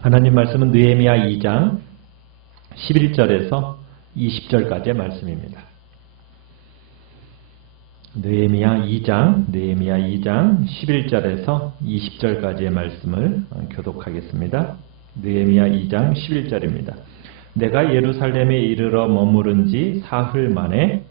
하나님 말씀은 느헤미야 2장 11절에서 20절까지의 말씀입니다. 느헤미야 2장 11절에서 20절까지의 말씀을 교독하겠습니다. 느헤미야 2장 11절입니다. 내가 예루살렘에 이르러 머무른 지 사흘 만에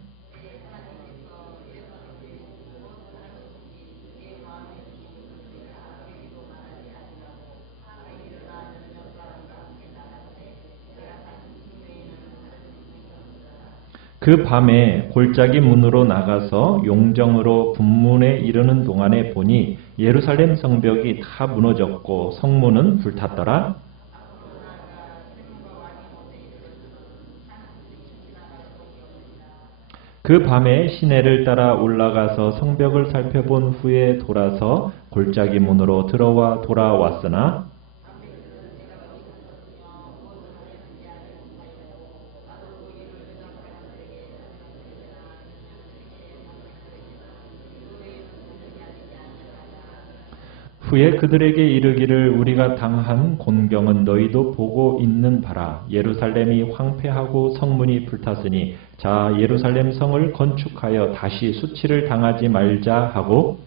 그 밤에 골짜기 문으로 나가서 용정으로 분문에 이르는 동안에 보니 예루살렘 성벽이 다 무너졌고 성문은 불탔더라. 그 밤에 시내를 따라 올라가서 성벽을 살펴본 후에 돌아서 골짜기 문으로 들어와 돌아왔으나 후에 그들에게 이르기를 우리가 당한 곤경은 너희도 보고 있는 바라. 예루살렘이 황폐하고 성문이 불탔으니 자 예루살렘 성을 건축하여 다시 수치를 당하지 말자 하고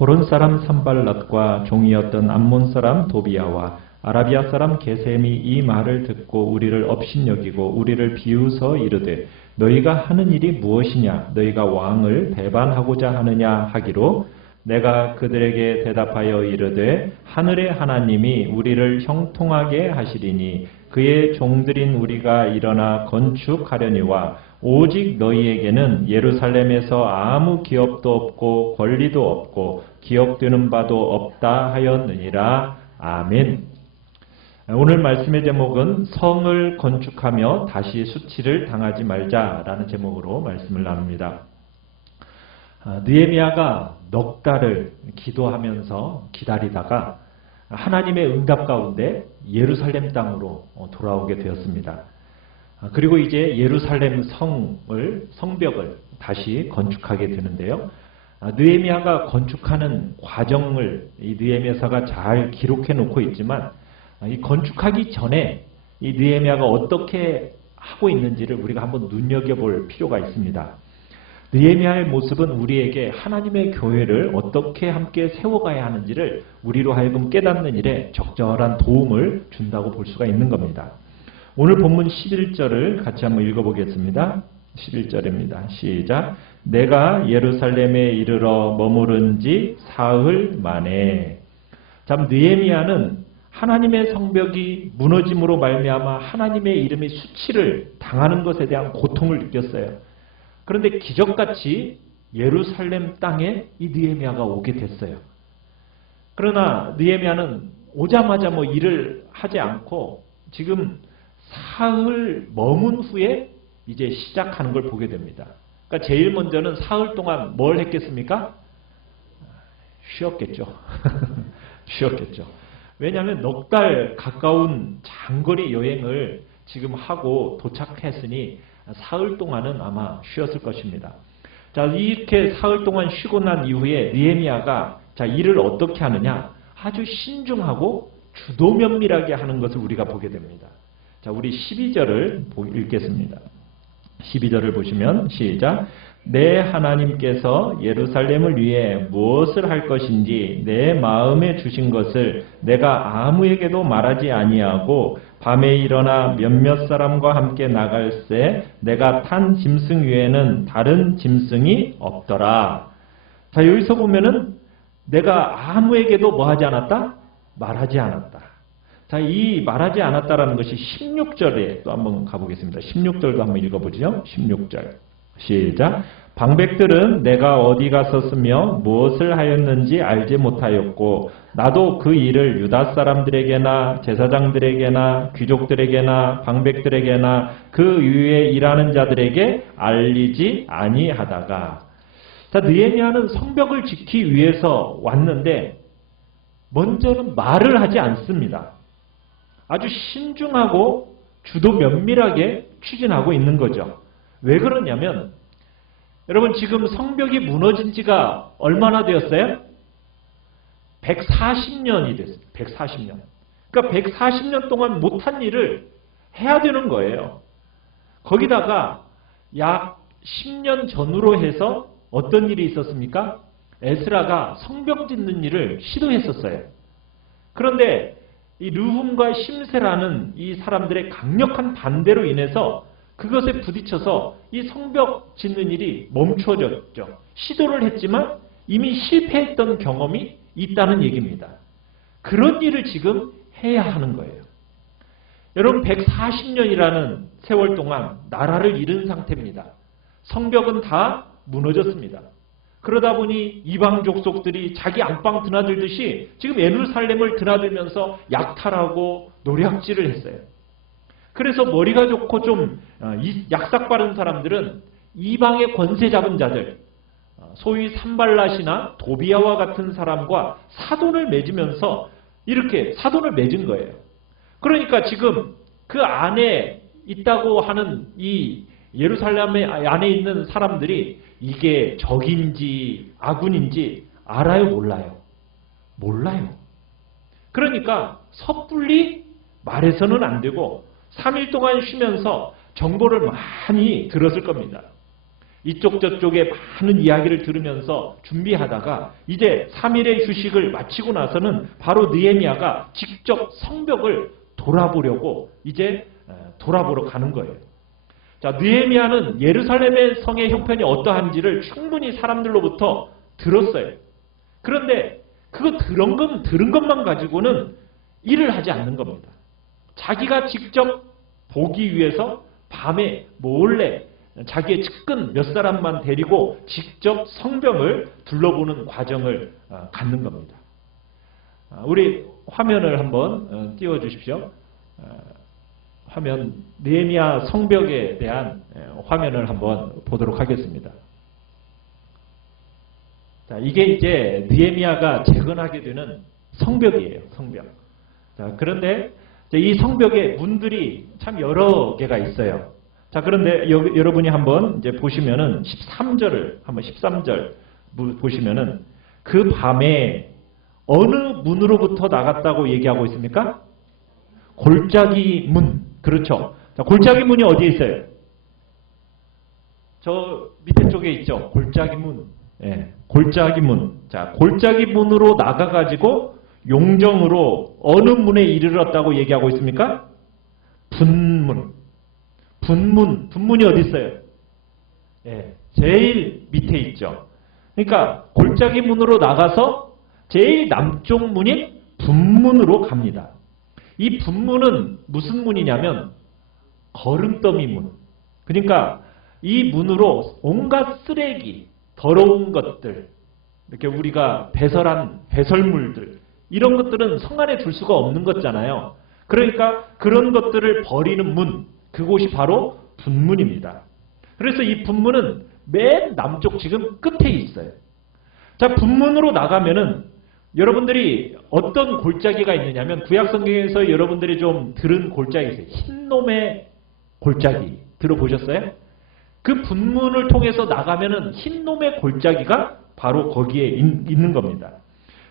호론 사람 산발랏과 종이었던 암몬 사람 도비야와 아라비아 사람 게셈이 이 말을 듣고 우리를 업신여기고 우리를 비웃어 이르되 너희가 하는 일이 무엇이냐 너희가 왕을 배반하고자 하느냐 하기로 내가 그들에게 대답하여 이르되 하늘의 하나님이 우리를 형통하게 하시리니 그의 종들인 우리가 일어나 건축하려니와 오직 너희에게는 예루살렘에서 아무 기업도 없고 권리도 없고 기억되는 바도 없다 하였느니라. 아멘. 오늘 말씀의 제목은 성을 건축하며 다시 수치를 당하지 말자라는 제목으로 말씀을 나눕니다. 느헤미야가 넉 달을 기도하면서 기다리다가 하나님의 응답 가운데 예루살렘 땅으로 돌아오게 되었습니다. 그리고 이제 예루살렘 성벽을 다시 건축하게 되는데요. 느헤미야가 건축하는 과정을 이 느헤미야서가 잘 기록해 놓고 있지만 이 건축하기 전에 이 느헤미야가 어떻게 하고 있는지를 우리가 한번 눈여겨볼 필요가 있습니다. 느헤미야의 모습은 우리에게 하나님의 교회를 어떻게 함께 세워가야 하는지를 우리로 하여금 깨닫는 일에 적절한 도움을 준다고 볼 수가 있는 겁니다. 오늘 본문 11절을 같이 한번 읽어보겠습니다. 11절입니다. 시작. 내가 예루살렘에 이르러 머무른 지 사흘 만에. 참 느헤미야는 하나님의 성벽이 무너짐으로 말미암아 하나님의 이름이 수치를 당하는 것에 대한 고통을 느꼈어요. 그런데 기적같이 예루살렘 땅에 이 느헤미야가 오게 됐어요. 그러나 느헤미야는 오자마자 일을 하지 않고 지금 사흘 머문 후에 이제 시작하는 걸 보게 됩니다. 그러니까 제일 먼저는 사흘 동안 뭘 했겠습니까? 쉬었겠죠. 쉬었겠죠. 왜냐하면 넉 달 가까운 장거리 여행을 지금 하고 도착했으니 사흘 동안은 아마 쉬었을 것입니다. 자, 이렇게 사흘 동안 쉬고 난 이후에 느헤미야가 자, 일을 어떻게 하느냐? 아주 신중하고 주도면밀하게 하는 것을 우리가 보게 됩니다. 자, 우리 12절을 읽겠습니다. 12절을 보시면 시작. 내 하나님께서 예루살렘을 위해 무엇을 할 것인지 내 마음에 주신 것을 내가 아무에게도 말하지 아니하고 밤에 일어나 몇몇 사람과 함께 나갈새 내가 탄 짐승 외에는 다른 짐승이 없더라. 자, 여기서 보면은 내가 아무에게도 뭐 하지 않았다? 말하지 않았다. 자, 이 말하지 않았다라는 것이 16절에 또 한번 가보겠습니다. 16절도 한번 읽어보죠. 16절. 시작. 방백들은 내가 어디 갔었으며 무엇을 하였는지 알지 못하였고 나도 그 일을 유다 사람들에게나 제사장들에게나 귀족들에게나 방백들에게나 그 위에 일하는 자들에게 알리지 아니하다가. 자, 느헤미야는 성벽을 지키기 위해서 왔는데 먼저는 말을 하지 않습니다. 아주 신중하고 주도 면밀하게 추진하고 있는 거죠. 왜 그러냐면 여러분 지금 성벽이 무너진 지가 얼마나 되었어요? 140년이 됐어요. 140년. 그러니까 140년 동안 못한 일을 해야 되는 거예요. 거기다가 약 10년 전으로 해서 어떤 일이 있었습니까? 에스라가 성벽 짓는 일을 시도했었어요. 그런데 이 르훔과 심세라는 이 사람들의 강력한 반대로 인해서 그것에 부딪혀서 이 성벽 짓는 일이 멈춰졌죠. 시도를 했지만 이미 실패했던 경험이 있다는 얘기입니다. 그런 일을 지금 해야 하는 거예요. 여러분 140년이라는 세월 동안 나라를 잃은 상태입니다. 성벽은 다 무너졌습니다. 그러다 보니 이방 족속들이 자기 안방 드나들듯이 지금 예루살렘을 드나들면서 약탈하고 노략질을 했어요. 그래서 머리가 좋고 좀 약삭 빠른 사람들은 이방의 권세 잡은 자들, 소위 산발랏이나 도비아와 같은 사람과 사돈을 맺으면서 이렇게 사돈을 맺은 거예요. 그러니까 지금 그 안에 있다고 하는 이 예루살렘 안에 있는 사람들이 이게 적인지 아군인지 알아요? 몰라요? 몰라요. 그러니까 섣불리 말해서는 안 되고 3일 동안 쉬면서 정보를 많이 들었을 겁니다. 이쪽 저쪽에 많은 이야기를 들으면서 준비하다가 이제 3일의 휴식을 마치고 나서는 바로 느헤미야가 직접 성벽을 돌아보려고 이제 돌아보러 가는 거예요. 자, 느헤미야는 예루살렘의 성의 형편이 어떠한지를 충분히 사람들로부터 들었어요. 그런데 그거 들은 것만 가지고는 일을 하지 않는 겁니다. 자기가 직접 보기 위해서 밤에 몰래 자기의 측근 몇 사람만 데리고 직접 성벽을 둘러보는 과정을 갖는 겁니다. 우리 화면을 한번 띄워주십시오. 화면 느헤미야 성벽에 대한 화면을 한번 보도록 하겠습니다. 자, 이게 이제 느헤미야가 재건하게 되는 성벽이에요. 성벽. 자, 그런데 이 성벽에 문들이 참 여러 개가 있어요. 자, 그런데 여러분이 한번 이제 보시면은 13절 보시면은 그 밤에 어느 문으로부터 나갔다고 얘기하고 있습니까? 골짜기 문. 그렇죠. 자, 골짜기 문이 어디에 있어요? 저 밑에 쪽에 있죠. 골짜기 문. 예, 골짜기 문. 자, 골짜기 문으로 나가가지고 용정으로 어느 문에 이르렀다고 얘기하고 있습니까? 분문. 분문이 어디 있어요? 예, 제일 밑에 있죠. 그러니까 골짜기 문으로 나가서 제일 남쪽 문인 분문으로 갑니다. 이 분문은 무슨 문이냐면 거름더미 문. 그러니까 이 문으로 온갖 쓰레기, 더러운 것들, 이렇게 우리가 배설한 배설물들, 이런 것들은 성 안에 둘 수가 없는 거잖아요. 그러니까 그런 것들을 버리는 문, 그곳이 바로 분문입니다. 그래서 이 분문은 맨 남쪽 지금 끝에 있어요. 자, 분문으로 나가면은 여러분들이 어떤 골짜기가 있느냐면 구약성경에서 여러분들이 좀 들은 골짜기 있어요. 흰놈의 골짜기 들어보셨어요? 그 분문을 통해서 나가면은 흰놈의 골짜기가 바로 거기에 있는 겁니다.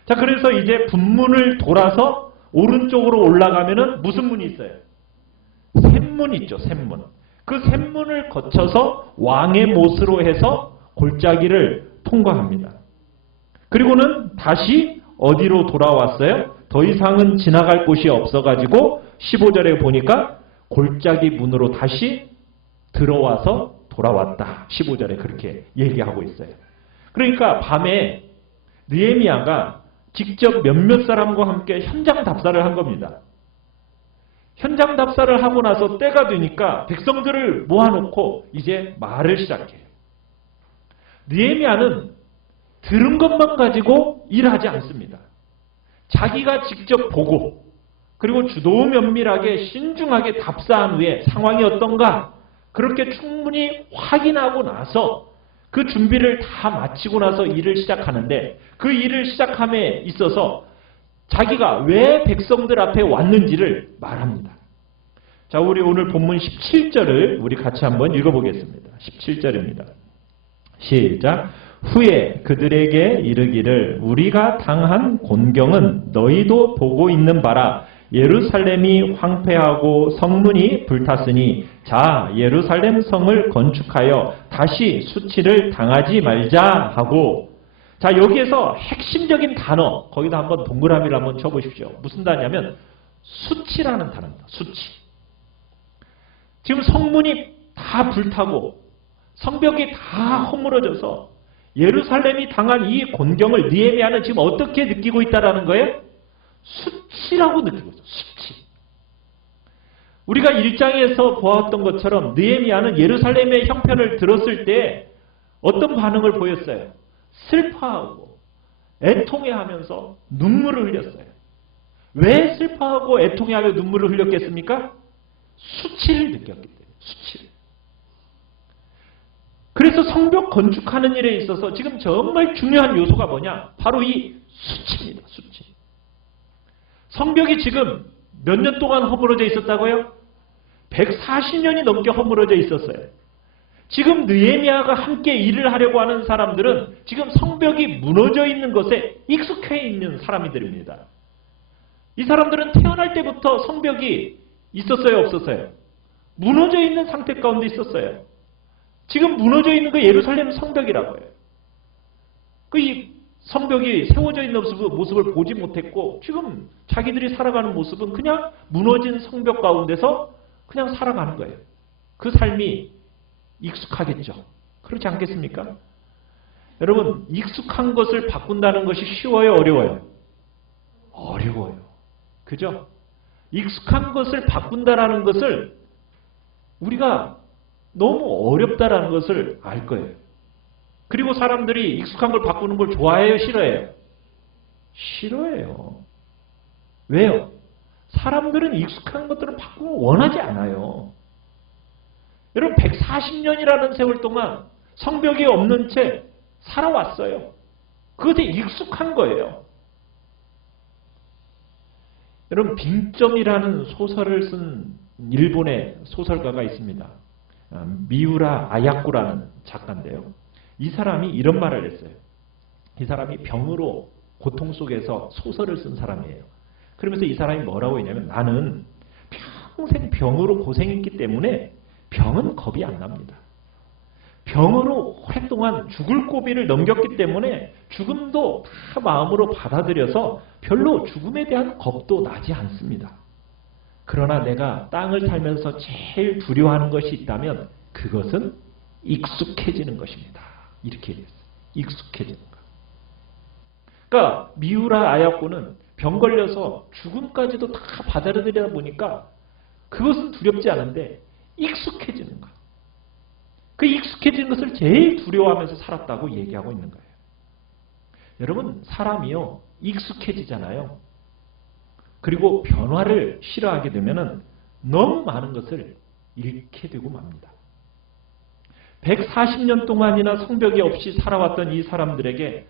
자, 그래서 이제 분문을 돌아서 오른쪽으로 올라가면은 무슨 문이 있어요? 샘문 있죠. 샘문. 그 샘문을 거쳐서 왕의 못으로 해서 골짜기를 통과합니다. 그리고는 다시 어디로 돌아왔어요? 더 이상은 지나갈 곳이 없어가지고 15절에 보니까 골짜기 문으로 다시 들어와서 돌아왔다. 15절에 그렇게 얘기하고 있어요. 그러니까 밤에 느헤미야가 직접 몇몇 사람과 함께 현장 답사를 한 겁니다. 현장 답사를 하고 나서 때가 되니까 백성들을 모아놓고 이제 말을 시작해요. 느헤미야는 들은 것만 가지고 일하지 않습니다. 자기가 직접 보고 그리고 주도 면밀하게 신중하게 답사한 후에 상황이 어떤가 그렇게 충분히 확인하고 나서 그 준비를 다 마치고 나서 일을 시작하는데 그 일을 시작함에 있어서 자기가 왜 백성들 앞에 왔는지를 말합니다. 자, 우리 오늘 본문 17절을 우리 같이 한번 읽어보겠습니다. 17절입니다. 시작. 후에 그들에게 이르기를 우리가 당한 곤경은 너희도 보고 있는 바라. 예루살렘이 황폐하고 성문이 불탔으니 자 예루살렘 성을 건축하여 다시 수치를 당하지 말자 하고, 자 여기에서 핵심적인 단어 거기다 한번 동그라미를 한번 쳐보십시오. 무슨 단어냐면 수치라는 단어입니다. 수치. 지금 성문이 다 불타고 성벽이 다 허물어져서 예루살렘이 당한 이 곤경을 느헤미야는 지금 어떻게 느끼고 있다라는 거예요? 수치라고 느끼고 있어요. 수치. 우리가 1장에서 보았던 것처럼 느헤미야는 예루살렘의 형편을 들었을 때 어떤 반응을 보였어요? 슬퍼하고 애통해하면서 눈물을 흘렸어요. 왜 슬퍼하고 애통해하며 눈물을 흘렸겠습니까? 수치를 느꼈기 때문에. 수치를. 그래서 성벽 건축하는 일에 있어서 지금 정말 중요한 요소가 뭐냐? 바로 이 수치입니다. 수치. 성벽이 지금 몇 년 동안 허물어져 있었다고요? 140년이 넘게 허물어져 있었어요. 지금 느헤미야가 함께 일을 하려고 하는 사람들은 지금 성벽이 무너져 있는 것에 익숙해 있는 사람들입니다. 이 사람들은 태어날 때부터 성벽이 있었어요? 없었어요? 무너져 있는 상태 가운데 있었어요. 지금 무너져 있는 거 예루살렘 성벽이라고요. 이 성벽이 세워져 있는 모습을 보지 못했고 지금 자기들이 살아가는 모습은 그냥 무너진 성벽 가운데서 그냥 살아가는 거예요. 그 삶이 익숙하겠죠. 그렇지 않겠습니까? 여러분 익숙한 것을 바꾼다는 것이 쉬워요? 어려워요? 어려워요. 그죠? 익숙한 것을 바꾼다라는 것을 우리가 너무 어렵다라는 것을 알 거예요. 그리고 사람들이 익숙한 걸 바꾸는 걸 좋아해요? 싫어해요? 싫어해요. 왜요? 사람들은 익숙한 것들을 바꾸는 걸 원하지 않아요. 여러분 140년이라는 세월 동안 성벽이 없는 채 살아왔어요. 그것에 익숙한 거예요. 여러분 빙점이라는 소설을 쓴 일본의 소설가가 있습니다. 미우라 아야코라는 작가인데요. 이 사람이 이런 말을 했어요. 이 사람이 병으로 고통 속에서 소설을 쓴 사람이에요. 그러면서 이 사람이 뭐라고 했냐면 나는 평생 병으로 고생했기 때문에 병은 겁이 안 납니다. 병으로 오랫동안 죽을 고비를 넘겼기 때문에 죽음도 다 마음으로 받아들여서 별로 죽음에 대한 겁도 나지 않습니다. 그러나 내가 땅을 살면서 제일 두려워하는 것이 있다면 그것은 익숙해지는 것입니다. 이렇게 얘기했어요. 익숙해지는 것. 그러니까 미우라 아야코는 병 걸려서 죽음까지도 다 받아들이다 보니까 그것은 두렵지 않은데 익숙해지는 것. 그 익숙해지는 것을 제일 두려워하면서 살았다고 얘기하고 있는 거예요. 여러분 사람이요 익숙해지잖아요. 그리고 변화를 싫어하게 되면 너무 많은 것을 잃게 되고 맙니다. 140년 동안이나 성벽이 없이 살아왔던 이 사람들에게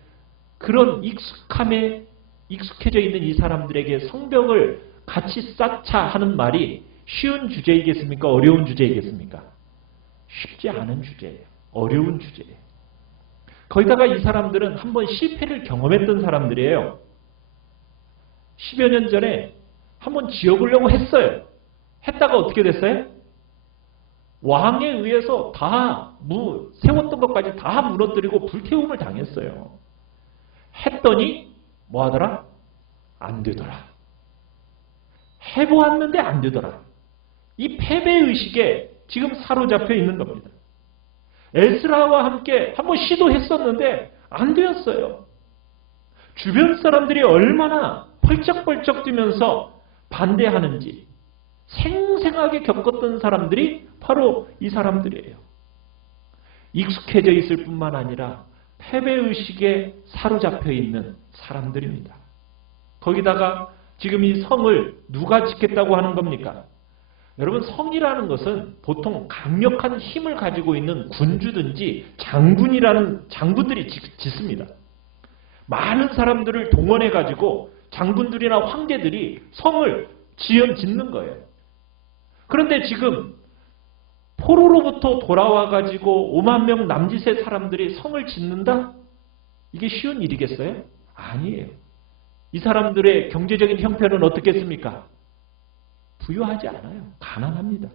그런 익숙함에 익숙해져 있는 이 사람들에게 성벽을 같이 쌓자 하는 말이 쉬운 주제이겠습니까? 어려운 주제이겠습니까? 쉽지 않은 주제예요. 어려운 주제예요. 거기다가 이 사람들은 한번 실패를 경험했던 사람들이에요. 10여 년 전에 한번 지어보려고 했어요. 했다가 어떻게 됐어요? 왕에 의해서 다 세웠던 것까지 다 무너뜨리고 불태움을 당했어요. 했더니 뭐 하더라? 안 되더라. 해보았는데 안 되더라. 이 패배의식에 지금 사로잡혀 있는 겁니다. 에스라와 함께 한번 시도했었는데 안 되었어요. 주변 사람들이 얼마나 펄쩍펄쩍 뛰면서 반대하는지 생생하게 겪었던 사람들이 바로 이 사람들이에요. 익숙해져 있을 뿐만 아니라 패배의식에 사로잡혀 있는 사람들입니다. 거기다가 지금 이 성을 누가 짓겠다고 하는 겁니까? 여러분 성이라는 것은 보통 강력한 힘을 가지고 있는 군주든지 장군들이 짓습니다. 많은 사람들을 동원해 가지고 장군들이나 황제들이 성을 짓는 거예요. 그런데 지금 포로로부터 돌아와가지고 5만 명 남짓의 사람들이 성을 짓는다? 이게 쉬운 일이겠어요? 아니에요. 이 사람들의 경제적인 형편은 어떻겠습니까? 부유하지 않아요. 가난합니다.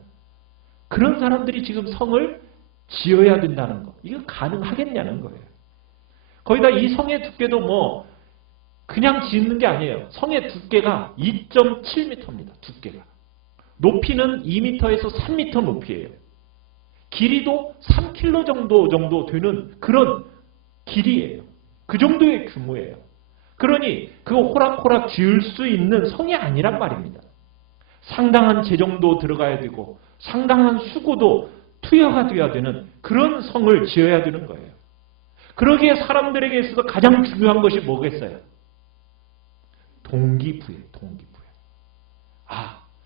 그런 사람들이 지금 성을 지어야 된다는 거. 이거 가능하겠냐는 거예요. 거기다 이 성의 두께도 뭐 그냥 짓는 게 아니에요. 성의 두께가 2.7m입니다. 두께가. 높이는 2m에서 3m 높이에요. 길이도 3km 정도 되는 그런 길이에요. 그 정도의 규모예요. 그러니 그 호락호락 지을 수 있는 성이 아니란 말입니다. 상당한 재정도 들어가야 되고 상당한 수고도 투여가 되어야 되는 그런 성을 지어야 되는 거예요. 그러기에 사람들에게 있어서 가장 중요한 것이 뭐겠어요? 동기부여예요. 동기부여.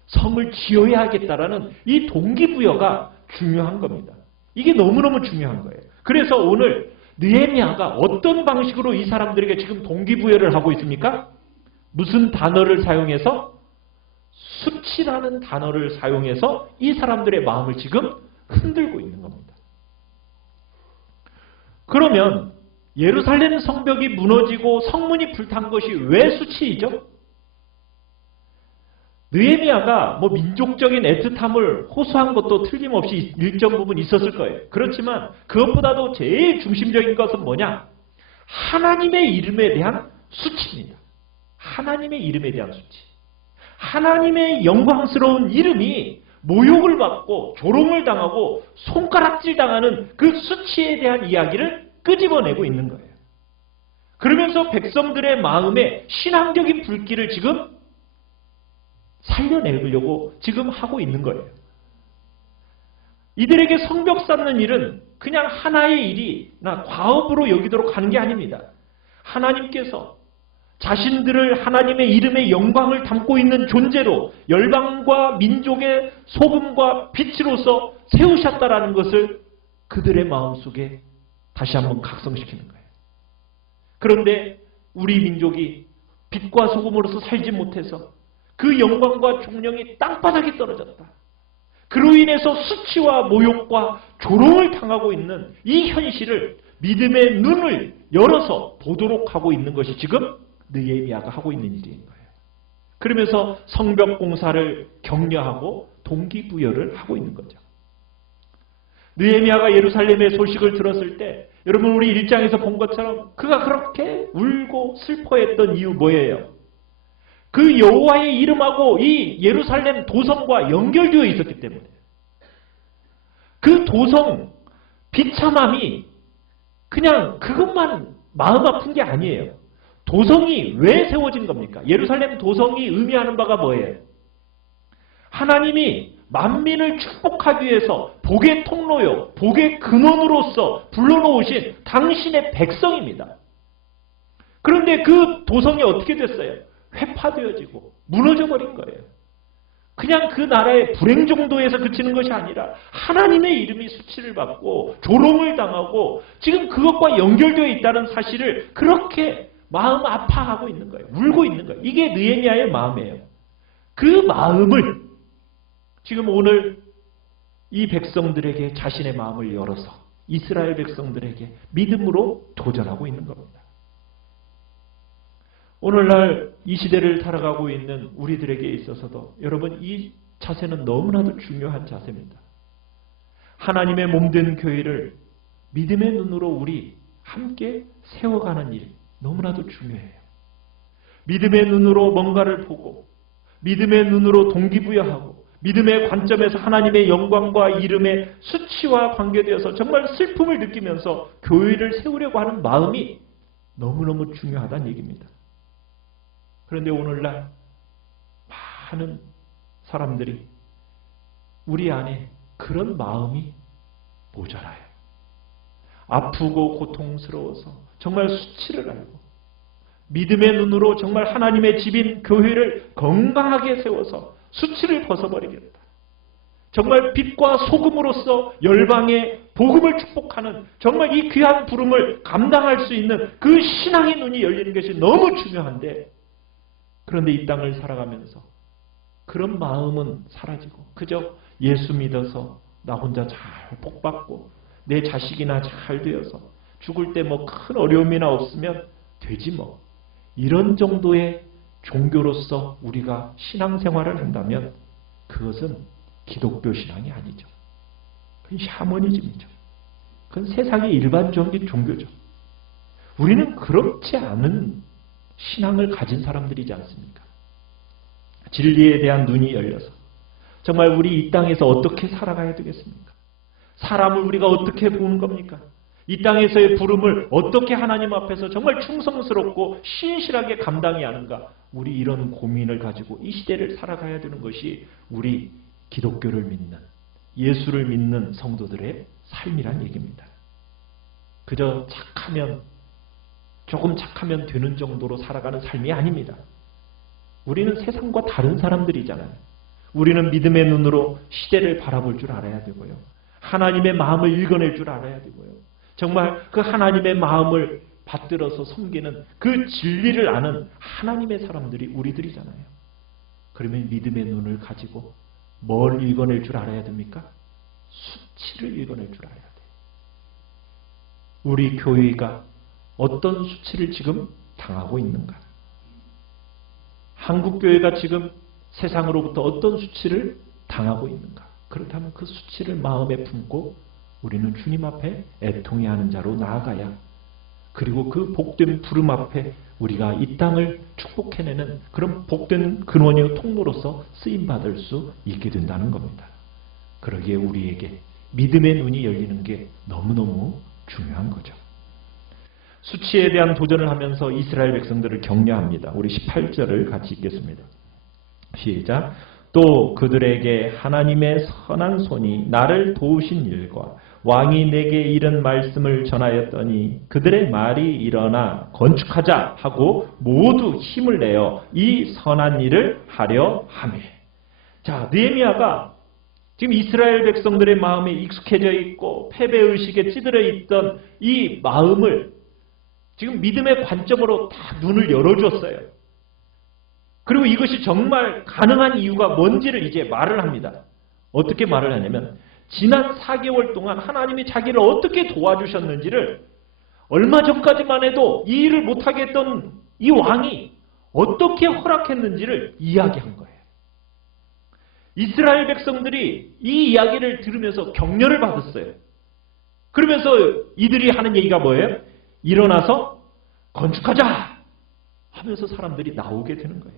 성을 지어야겠다라는 이 동기부여가 중요한 겁니다. 이게 너무너무 중요한 거예요. 그래서 오늘 느헤미야가 어떤 방식으로 이 사람들에게 지금 동기부여를 하고 있습니까? 무슨 단어를 사용해서? 수치라는 단어를 사용해서 이 사람들의 마음을 지금 흔들고 있는 겁니다. 그러면 예루살렘 성벽이 무너지고 성문이 불탄 것이 왜 수치이죠? 느헤미야가 뭐 민족적인 애틋함을 호소한 것도 틀림없이 일정 부분 있었을 거예요. 그렇지만 그것보다도 제일 중심적인 것은 뭐냐? 하나님의 이름에 대한 수치입니다. 하나님의 이름에 대한 수치. 하나님의 영광스러운 이름이 모욕을 받고 조롱을 당하고 손가락질 당하는 그 수치에 대한 이야기를 끄집어내고 있는 거예요. 그러면서 백성들의 마음에 신앙적인 불길을 지금 살려내려고 지금 하고 있는 거예요. 이들에게 성벽 쌓는 일은 그냥 하나의 일이나 과업으로 여기도록 하는 게 아닙니다. 하나님께서 자신들을 하나님의 이름의 영광을 담고 있는 존재로 열방과 민족의 소금과 빛으로서 세우셨다라는 것을 그들의 마음속에 다시 한번 각성시키는 거예요. 그런데 우리 민족이 빛과 소금으로서 살지 못해서 그 영광과 존령이 땅바닥에 떨어졌다. 그로 인해서 수치와 모욕과 조롱을 당하고 있는 이 현실을 믿음의 눈을 열어서 보도록 하고 있는 것이 지금 느헤미야가 하고 있는 일인 거예요. 그러면서 성벽 공사를 격려하고 동기부여를 하고 있는 거죠. 느헤미야가 예루살렘의 소식을 들었을 때 여러분 우리 1장에서 본 것처럼 그가 그렇게 울고 슬퍼했던 이유 뭐예요? 그 여호와의 이름하고 이 예루살렘 도성과 연결되어 있었기 때문에 그 도성 비참함이 그냥 그것만 마음 아픈 게 아니에요. 도성이 왜 세워진 겁니까? 예루살렘 도성이 의미하는 바가 뭐예요? 하나님이 만민을 축복하기 위해서 복의 통로요, 복의 근원으로서 불러놓으신 당신의 백성입니다. 그런데 그 도성이 어떻게 됐어요? 회파되어지고 무너져버린 거예요. 그냥 그 나라의 불행 정도에서 그치는 것이 아니라 하나님의 이름이 수치를 받고 조롱을 당하고 지금 그것과 연결되어 있다는 사실을 그렇게 마음 아파하고 있는 거예요. 울고 있는 거예요. 이게 느헤미야의 마음이에요. 그 마음을 지금 오늘 이 백성들에게 자신의 마음을 열어서 이스라엘 백성들에게 믿음으로 도전하고 있는 겁니다. 오늘날 이 시대를 살아가고 있는 우리들에게 있어서도 여러분 이 자세는 너무나도 중요한 자세입니다. 하나님의 몸된 교회를 믿음의 눈으로 우리 함께 세워가는 일 너무나도 중요해요. 믿음의 눈으로 뭔가를 보고 믿음의 눈으로 동기부여하고 믿음의 관점에서 하나님의 영광과 이름의 수치와 관계되어서 정말 슬픔을 느끼면서 교회를 세우려고 하는 마음이 너무너무 중요하다는 얘기입니다. 그런데 오늘날 많은 사람들이 우리 안에 그런 마음이 모자라요. 아프고 고통스러워서 정말 수치를 알고 믿음의 눈으로 정말 하나님의 집인 교회를 건강하게 세워서 수치를 벗어버리겠다. 정말 빛과 소금으로서 열방의 복음을 축복하는 정말 이 귀한 부름을 감당할 수 있는 그 신앙의 눈이 열리는 것이 너무 중요한데 그런데 이 땅을 살아가면서 그런 마음은 사라지고 그저 예수 믿어서 나 혼자 잘 복받고 내 자식이나 잘 되어서 죽을 때 뭐 큰 어려움이나 없으면 되지 뭐. 이런 정도의 종교로서 우리가 신앙생활을 한다면 그것은 기독교 신앙이 아니죠. 그건 샤머니즘이죠. 그건 세상의 일반적인 종교죠. 우리는 그렇지 않은 신앙을 가진 사람들이지 않습니까? 진리에 대한 눈이 열려서 정말 우리 이 땅에서 어떻게 살아가야 되겠습니까? 사람을 우리가 어떻게 보는 겁니까? 이 땅에서의 부름을 어떻게 하나님 앞에서 정말 충성스럽고 신실하게 감당해야 하는가? 우리 이런 고민을 가지고 이 시대를 살아가야 되는 것이 우리 기독교를 믿는, 예수를 믿는 성도들의 삶이란 얘기입니다. 그저 착하면, 조금 착하면 되는 정도로 살아가는 삶이 아닙니다. 우리는 세상과 다른 사람들이잖아요. 우리는 믿음의 눈으로 시대를 바라볼 줄 알아야 되고요. 하나님의 마음을 읽어낼 줄 알아야 되고요. 정말 그 하나님의 마음을 받들어서 섬기는 그 진리를 아는 하나님의 사람들이 우리들이잖아요. 그러면 믿음의 눈을 가지고 뭘 읽어낼 줄 알아야 됩니까? 수치를 읽어낼 줄 알아야 돼요. 우리 교회가 어떤 수치를 지금 당하고 있는가? 한국교회가 지금 세상으로부터 어떤 수치를 당하고 있는가? 그렇다면 그 수치를 마음에 품고 우리는 주님 앞에 애통해 하는 자로 나아가야, 그리고 그 복된 부름 앞에 우리가 이 땅을 축복해내는 그런 복된 근원이요 통로로서 쓰임받을 수 있게 된다는 겁니다. 그러기에 우리에게 믿음의 눈이 열리는 게 너무너무 중요한 거죠. 수치에 대한 도전을 하면서 이스라엘 백성들을 격려합니다. 우리 18절을 같이 읽겠습니다. 시작. 또 그들에게 하나님의 선한 손이 나를 도우신 일과 왕이 내게 이른 말씀을 전하였더니 그들의 말이 일어나 건축하자 하고 모두 힘을 내어 이 선한 일을 하려 하매. 자, 느헤미야가 지금 이스라엘 백성들의 마음에 익숙해져 있고 패배의식에 찌들어 있던 이 마음을 지금 믿음의 관점으로 다 눈을 열어줬어요. 그리고 이것이 정말 가능한 이유가 뭔지를 이제 말을 합니다. 어떻게 말을 하냐면 지난 4개월 동안 하나님이 자기를 어떻게 도와주셨는지를 얼마 전까지만 해도 이 일을 못하게 했던 이 왕이 어떻게 허락했는지를 이야기한 거예요. 이스라엘 백성들이 이 이야기를 들으면서 격려를 받았어요. 그러면서 이들이 하는 얘기가 뭐예요? 일어나서 건축하자 하면서 사람들이 나오게 되는 거예요.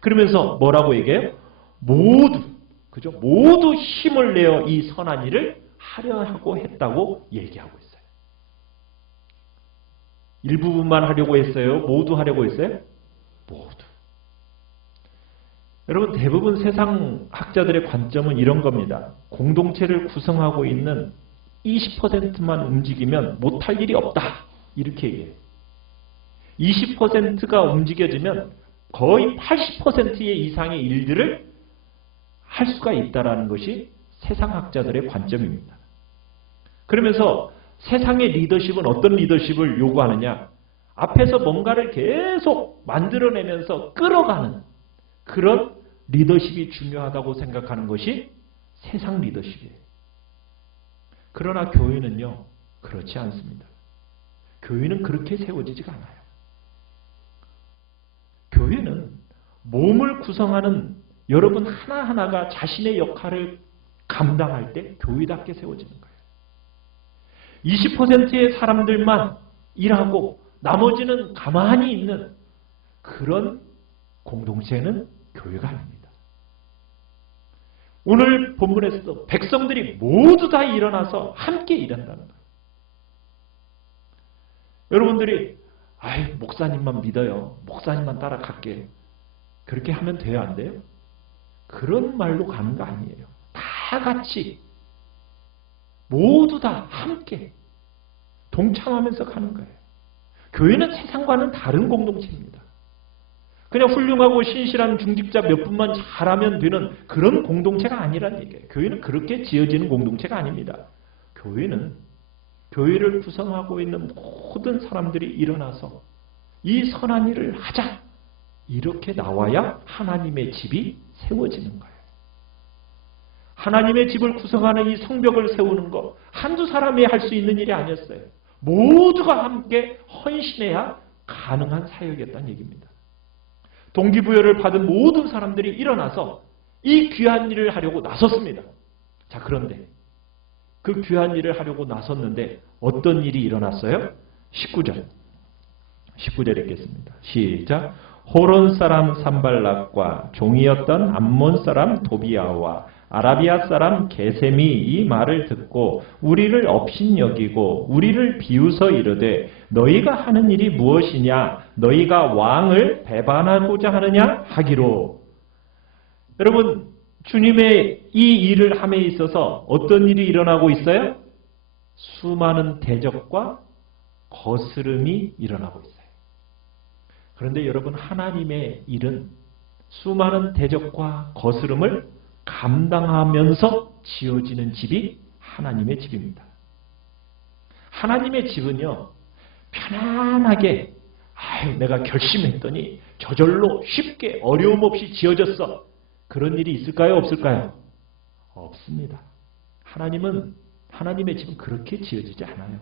그러면서 뭐라고 얘기해요? 모두 힘을 내어 이 선한 일을 하려 하고 했다고 얘기하고 있어요. 일부분만 하려고 했어요? 모두 하려고 했어요? 모두. 여러분, 대부분 세상 학자들의 관점은 이런 겁니다. 공동체를 구성하고 있는 20%만 움직이면 못할 일이 없다. 이렇게 얘기해요. 20%가 움직여지면 거의 80%의 이상의 일들을 할 수가 있다는 것이 세상학자들의 관점입니다. 그러면서 세상의 리더십은 어떤 리더십을 요구하느냐? 앞에서 뭔가를 계속 만들어내면서 끌어가는 그런 리더십이 중요하다고 생각하는 것이 세상 리더십이에요. 그러나 교회는요, 그렇지 않습니다. 교회는 그렇게 세워지지가 않아요. 교회는 몸을 구성하는 여러분 하나하나가 자신의 역할을 감당할 때 교회답게 세워지는 거예요. 20%의 사람들만 일하고 나머지는 가만히 있는 그런 공동체는 교회가 아닙니다. 오늘 본문에서도 백성들이 모두 다 일어나서 함께 일한다는 거예요. 여러분들이 목사님만 믿어요. 목사님만 따라갈게. 그렇게 하면 돼요? 안 돼요? 그런 말로 가는 거 아니에요. 다 같이 모두 다 함께 동참하면서 가는 거예요. 교회는 세상과는 다른 공동체입니다. 그냥 훌륭하고 신실한 중직자 몇 분만 잘하면 되는 그런 공동체가 아니란 얘기예요. 교회는 그렇게 지어지는 공동체가 아닙니다. 교회를 구성하고 있는 모든 사람들이 일어나서 이 선한 일을 하자. 이렇게 나와야 하나님의 집이 세워지는 거예요. 하나님의 집을 구성하는 이 성벽을 세우는 거 한두 사람이 할 수 있는 일이 아니었어요. 모두가 함께 헌신해야 가능한 사역이었다는 얘기입니다. 동기부여를 받은 모든 사람들이 일어나서 이 귀한 일을 하려고 나섰습니다. 자, 그런데 그 귀한 일을 하려고 나섰는데 어떤 일이 일어났어요? 19절 읽겠습니다. 시작. 호론 사람 산발락과 종이었던 암몬 사람 도비아와 아라비아 사람 게셈이 이 말을 듣고 우리를 업신여기고 우리를 비웃어 이르되 너희가 하는 일이 무엇이냐? 너희가 왕을 배반하고자 하느냐? 하기로. 여러분, 주님의 이 일을 함에 있어서 어떤 일이 일어나고 있어요? 수많은 대적과 거스름이 일어나고 있어요. 그런데 여러분, 하나님의 일은 수많은 대적과 거스름을 감당하면서 지어지는 집이 하나님의 집입니다. 하나님의 집은요, 편안하게 내가 결심했더니 저절로 쉽게 어려움 없이 지어졌어. 그런 일이 있을까요? 없을까요? 없습니다. 하나님의 집은 그렇게 지어지지 않아요.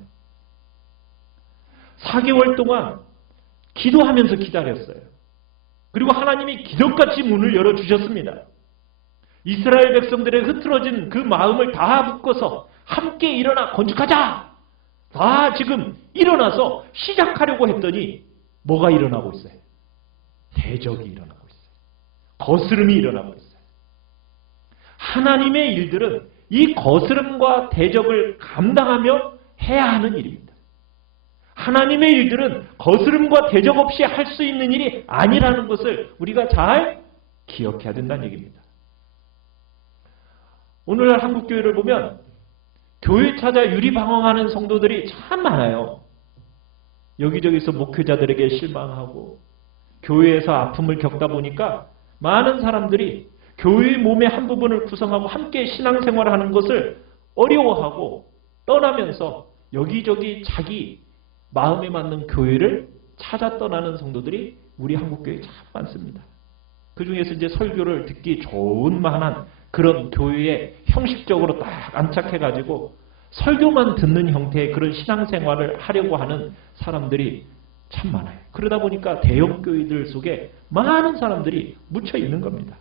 4개월 동안 기도하면서 기다렸어요. 그리고 하나님이 기적같이 문을 열어주셨습니다. 이스라엘 백성들의 흐트러진 그 마음을 다 묶어서 함께 일어나 건축하자! 다 지금 일어나서 시작하려고 했더니 뭐가 일어나고 있어요? 대적이 일어나고 있어요. 거스름이 일어나고 있어요. 하나님의 일들은 이 거스름과 대적을 감당하며 해야 하는 일입니다. 하나님의 일들은 거스름과 대적 없이 할 수 있는 일이 아니라는 것을 우리가 잘 기억해야 된다는 얘기입니다. 오늘날 한국교회를 보면 교회 찾아 유리방황하는 성도들이 참 많아요. 여기저기서 목회자들에게 실망하고 교회에서 아픔을 겪다 보니까 많은 사람들이 교회의 몸의 한 부분을 구성하고 함께 신앙생활을 하는 것을 어려워하고 떠나면서 여기저기 자기 마음에 맞는 교회를 찾아 떠나는 성도들이 우리 한국교회에 참 많습니다. 그 중에서 이제 설교를 듣기 좋은 만한 그런 교회에 형식적으로 딱 안착해가지고 설교만 듣는 형태의 그런 신앙생활을 하려고 하는 사람들이 참 많아요. 그러다 보니까 대형교회들 속에 많은 사람들이 묻혀 있는 겁니다.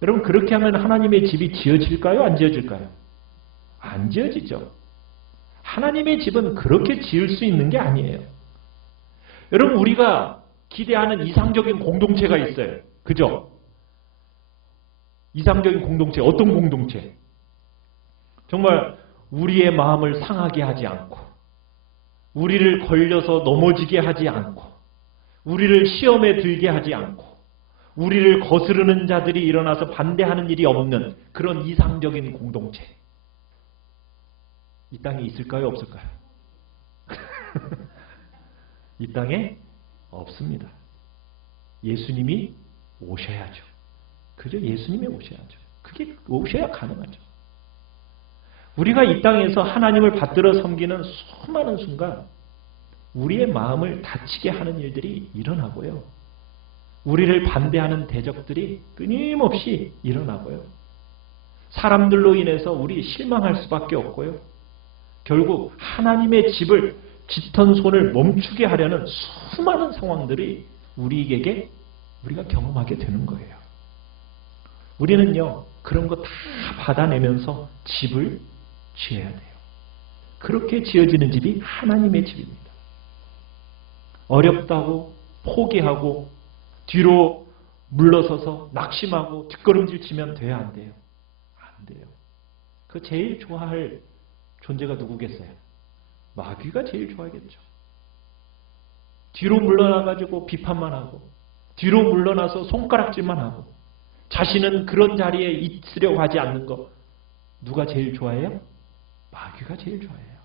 여러분, 그렇게 하면 하나님의 집이 지어질까요? 안 지어질까요? 안 지어지죠. 하나님의 집은 그렇게 지을 수 있는 게 아니에요. 여러분, 우리가 기대하는 이상적인 공동체가 있어요. 그죠? 이상적인 공동체, 어떤 공동체? 정말 우리의 마음을 상하게 하지 않고, 우리를 걸려서 넘어지게 하지 않고, 우리를 시험에 들게 하지 않고, 우리를 거스르는 자들이 일어나서 반대하는 일이 없는 그런 이상적인 공동체. 이 땅에 있을까요? 없을까요? 이 땅에 없습니다. 예수님이 오셔야죠. 그죠? 예수님이 오셔야죠. 그게 오셔야 가능하죠. 우리가 이 땅에서 하나님을 받들어 섬기는 수많은 순간 우리의 마음을 다치게 하는 일들이 일어나고요. 우리를 반대하는 대적들이 끊임없이 일어나고요. 사람들로 인해서 우리 실망할 수밖에 없고요. 결국 하나님의 집을 짓던 손을 멈추게 하려는 수많은 상황들이 우리에게 우리가 경험하게 되는 거예요. 우리는요, 그런 거 다 받아내면서 집을 지어야 돼요. 그렇게 지어지는 집이 하나님의 집입니다. 어렵다고 포기하고 뒤로 물러서서 낙심하고 뒷걸음질 치면 돼야 안 돼요. 안 돼요. 그 제일 좋아할 존재가 누구겠어요? 마귀가 제일 좋아하겠죠. 뒤로 물러나가지고 비판만 하고 뒤로 물러나서 손가락질만 하고 자신은 그런 자리에 있으려고 하지 않는 거 누가 제일 좋아해요? 마귀가 제일 좋아해요.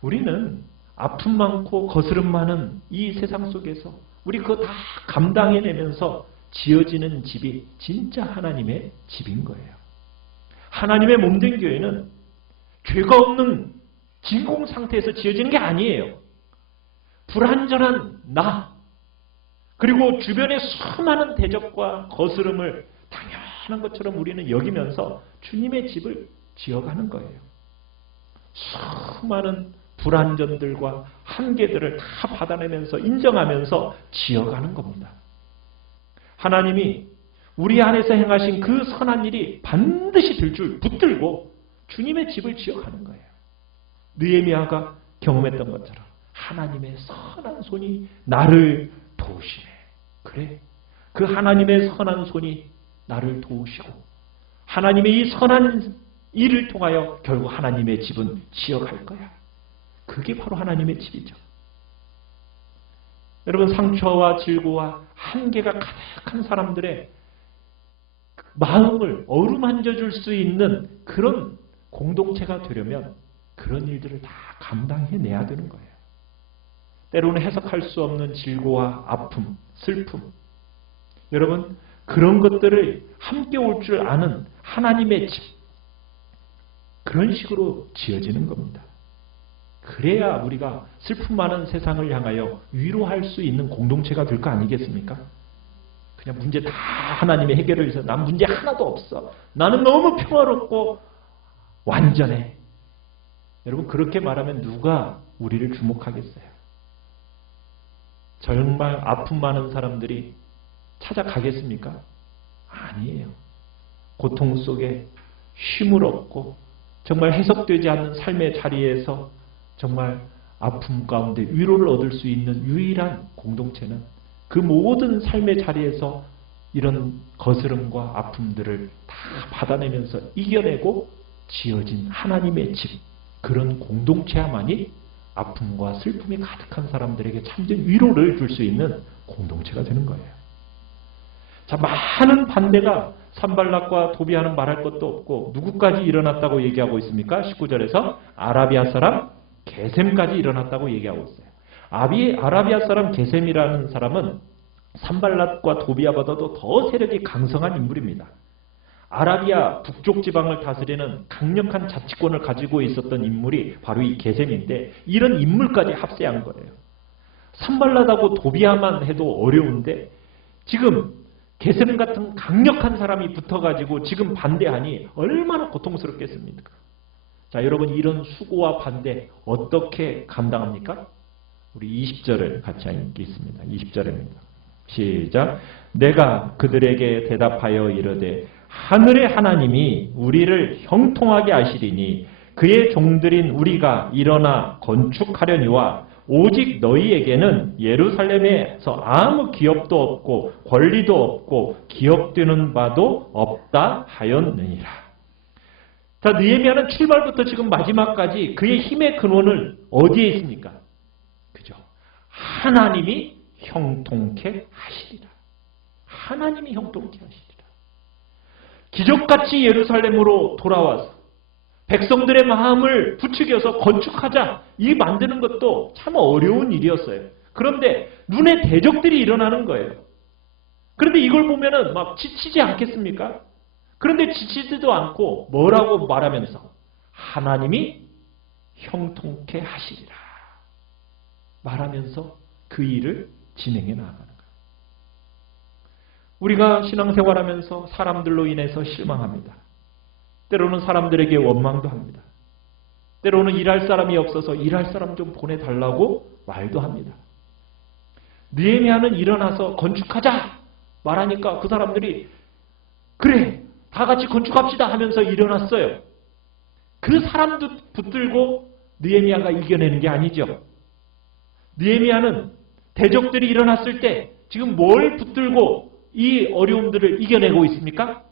우리는 아픔 많고 거스름 많은 이 세상 속에서 우리 그거 다 감당해내면서 지어지는 집이 진짜 하나님의 집인 거예요. 하나님의 몸된 교회는 죄가 없는 진공 상태에서 지어지는 게 아니에요. 불완전한 나, 그리고 주변의 수많은 대적과 거스름을 당연한 것처럼 우리는 여기면서 주님의 집을 지어가는 거예요. 수많은 불완전들과 한계들을 다 받아내면서 인정하면서 지어가는 겁니다. 하나님이 우리 안에서 행하신 그 선한 일이 반드시 될 줄 붙들고 주님의 집을 지어가는 거예요. 느헤미야가 경험했던 것처럼 하나님의 선한 손이 나를 도우시네. 그래, 그 하나님의 선한 손이 나를 도우시고 하나님의 이 선한 일을 통하여 결국 하나님의 집은 지어갈 거야. 그게 바로 하나님의 집이죠. 여러분, 상처와 질고와 한계가 가득한 사람들의 마음을 어루만져 줄 수 있는 그런 공동체가 되려면 그런 일들을 다 감당해내야 되는 거예요. 때로는 해석할 수 없는 질고와 아픔, 슬픔. 여러분, 그런 것들을 함께 올 줄 아는 하나님의 집. 그런 식으로 지어지는 겁니다. 그래야 우리가 슬픔 많은 세상을 향하여 위로할 수 있는 공동체가 될 거 아니겠습니까? 그냥 문제 다 하나님의 해결을 위해서 난 문제 하나도 없어. 나는 너무 평화롭고 완전해. 여러분, 그렇게 말하면 누가 우리를 주목하겠어요? 정말 아픔 많은 사람들이 찾아가겠습니까? 아니에요. 고통 속에 쉼을 얻고 정말 해석되지 않는 삶의 자리에서 정말 아픔 가운데 위로를 얻을 수 있는 유일한 공동체는 그 모든 삶의 자리에서 이런 거스름과 아픔들을 다 받아내면서 이겨내고 지어진 하나님의 집, 그런 공동체야만이 아픔과 슬픔이 가득한 사람들에게 참된 위로를 줄 수 있는 공동체가 되는 거예요. 자, 많은 반대가 산발락과 도비아는 말할 것도 없고 누구까지 일어났다고 얘기하고 있습니까? 19절에서 아라비아 사람 게셈까지 일어났다고 얘기하고 있어요. 아라비아 사람 게셈이라는 사람은 산발락과 도비아보다도 더 세력이 강성한 인물입니다. 아라비아 북쪽 지방을 다스리는 강력한 자치권을 가지고 있었던 인물이 바로 이 게셈인데 이런 인물까지 합세한 거예요. 산발락하고 도비아만 해도 어려운데 지금 게셈 같은 강력한 사람이 붙어가지고 지금 반대하니 얼마나 고통스럽겠습니까? 자, 여러분, 이런 수고와 반대 어떻게 감당합니까? 우리 20절을 같이 읽겠습니다. 20절입니다. 시작. 내가 그들에게 대답하여 이르되 하늘의 하나님이 우리를 형통하게 하시리니 그의 종들인 우리가 일어나 건축하려니와 오직 너희에게는 예루살렘에서 아무 기업도 없고 권리도 없고 기억되는 바도 없다 하였느니라. 자, 느헤미야는 출발부터 지금 마지막까지 그의 힘의 근원을 어디에 있습니까? 그죠? 하나님이 형통케 하시리라. 하나님이 형통케 하시리라. 기적같이 예루살렘으로 돌아와서 백성들의 마음을 부추겨서 건축하자, 이 만드는 것도 참 어려운 일이었어요. 그런데 눈에 대적들이 일어나는 거예요. 그런데 이걸 보면은 막 지치지 않겠습니까? 그런데 지치지도 않고 뭐라고 말하면서 하나님이 형통케 하시리라 말하면서 그 일을 진행해 나가는 거예요. 우리가 신앙생활하면서 사람들로 인해서 실망합니다. 때로는 사람들에게 원망도 합니다. 때로는 일할 사람이 없어서 일할 사람 좀 보내달라고 말도 합니다. 느헤미야는 일어나서 건축하자 말하니까 그 사람들이 그래 다 같이 건축합시다 하면서 일어났어요. 그 사람도 붙들고 느헤미야가 이겨내는 게 아니죠. 느헤미야는 대적들이 일어났을 때 지금 뭘 붙들고 이 어려움들을 이겨내고 있습니까?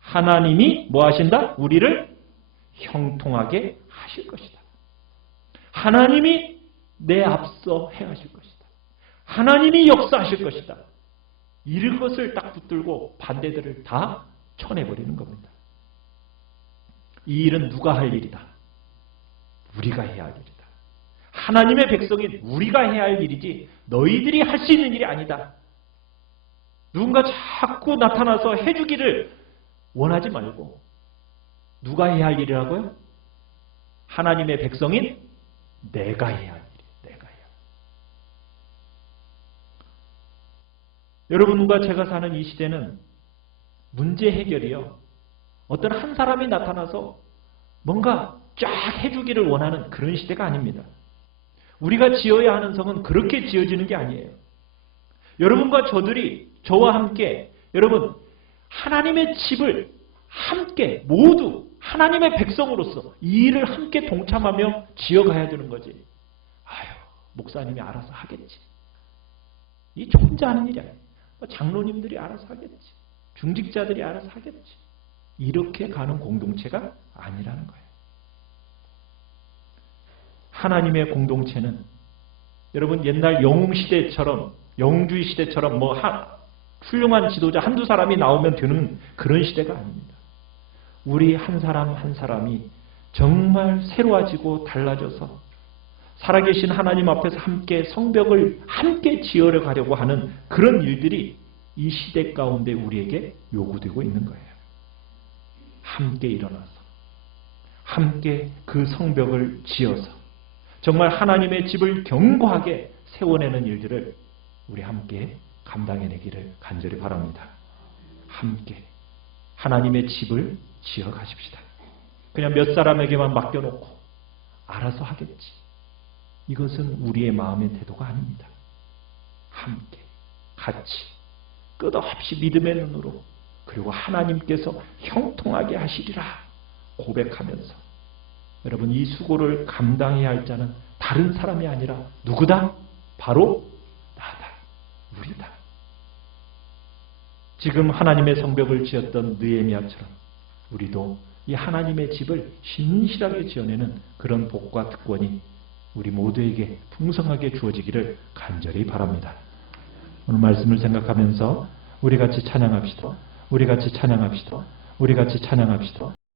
하나님이 뭐 하신다? 우리를 형통하게 하실 것이다. 하나님이 내 앞서 행하실 것이다. 하나님이 역사하실 것이다. 이것을 딱 붙들고 반대들을 다 쳐내버리는 겁니다. 이 일은 누가 할 일이다? 우리가 해야 할 일이다. 하나님의 백성인 우리가 해야 할 일이지 너희들이 할 수 있는 일이 아니다. 누군가 자꾸 나타나서 해주기를 원하지 말고 누가 해야 할 일이라고요? 하나님의 백성인 내가 해야 할 일이에요. 내가 해야 할 일. 여러분과 제가 사는 이 시대는 문제 해결이요, 어떤 한 사람이 나타나서 뭔가 쫙 해주기를 원하는 그런 시대가 아닙니다. 우리가 지어야 하는 성은 그렇게 지어지는 게 아니에요. 여러분과 저와 함께 여러분 하나님의 집을 함께 모두 하나님의 백성으로서 이 일을 함께 동참하며 지어가야 되는 거지. 아유, 목사님이 알아서 하겠지. 이 저 혼자 하는 일이 아니에요. 장로님들이 알아서 하겠지. 중직자들이 알아서 하겠지. 이렇게 가는 공동체가 아니라는 거예요. 하나님의 공동체는 여러분 옛날 영웅시대처럼, 영웅주의 시대처럼 훌륭한 지도자 한두 사람이 나오면 되는 그런 시대가 아닙니다. 우리 한 사람 한 사람이 정말 새로워지고 달라져서 살아계신 하나님 앞에서 함께 성벽을 함께 지어려 가려고 하는 그런 일들이 이 시대 가운데 우리에게 요구되고 있는 거예요. 함께 일어나서 함께 그 성벽을 지어서 정말 하나님의 집을 견고하게 세워내는 일들을 우리 함께 감당해내기를 간절히 바랍니다. 함께 하나님의 집을 지어 가십시다. 그냥 몇 사람에게만 맡겨놓고 알아서 하겠지. 이것은 우리의 마음의 태도가 아닙니다. 함께 같이 끝없이 믿음의 눈으로 그리고 하나님께서 형통하게 하시리라 고백하면서 여러분 이 수고를 감당해야 할 자는 다른 사람이 아니라 누구다? 바로 나다. 우리다. 지금 하나님의 성벽을 지었던 느헤미야처럼 우리도 이 하나님의 집을 신실하게 지어내는 그런 복과 특권이 우리 모두에게 풍성하게 주어지기를 간절히 바랍니다. 오늘 말씀을 생각하면서 우리 같이 찬양합시다. 우리 같이 찬양합시다. 우리 같이 찬양합시다.